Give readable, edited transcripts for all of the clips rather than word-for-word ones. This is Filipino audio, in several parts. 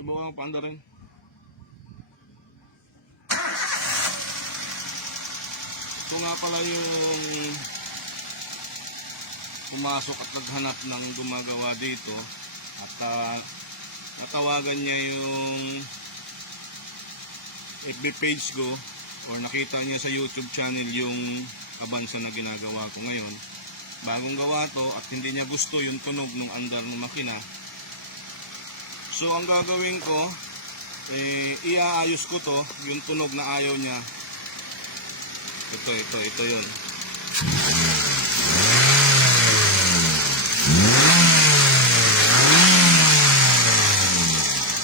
Subukan ko paanda rin. Ito nga pala yung pumasok at naghanap ng gumagawa dito. At natawagan niya yung FB page ko or nakita niya sa YouTube channel yung kabansa na ginagawa ko ngayon. Bagong gawa to at hindi niya gusto yung tunog ng andar ng makina. So ang gagawin ko, iaayos ko to, yung tunog na ayaw niya. Ito yun.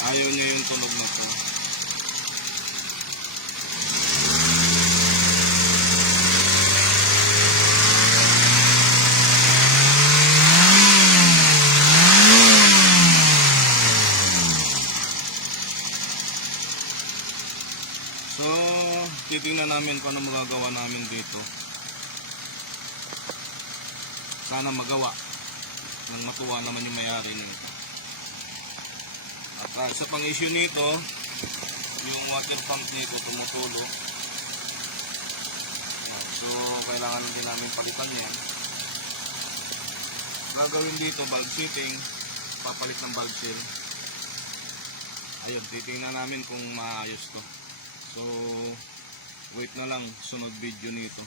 Ayaw niya yung tunog na to. So, titingnan namin kung ano magagawa namin dito. Sana magawa nang matuwa naman yung may-ari nito. At isa pang issue nito, yung water pump nito tumutulo. So, kailangan din namin palitan yan. Gagawin dito, valve fitting, papalit ng valve seal. Ayun, titingnan namin kung maayos to. So, wait na lang sunod video nito.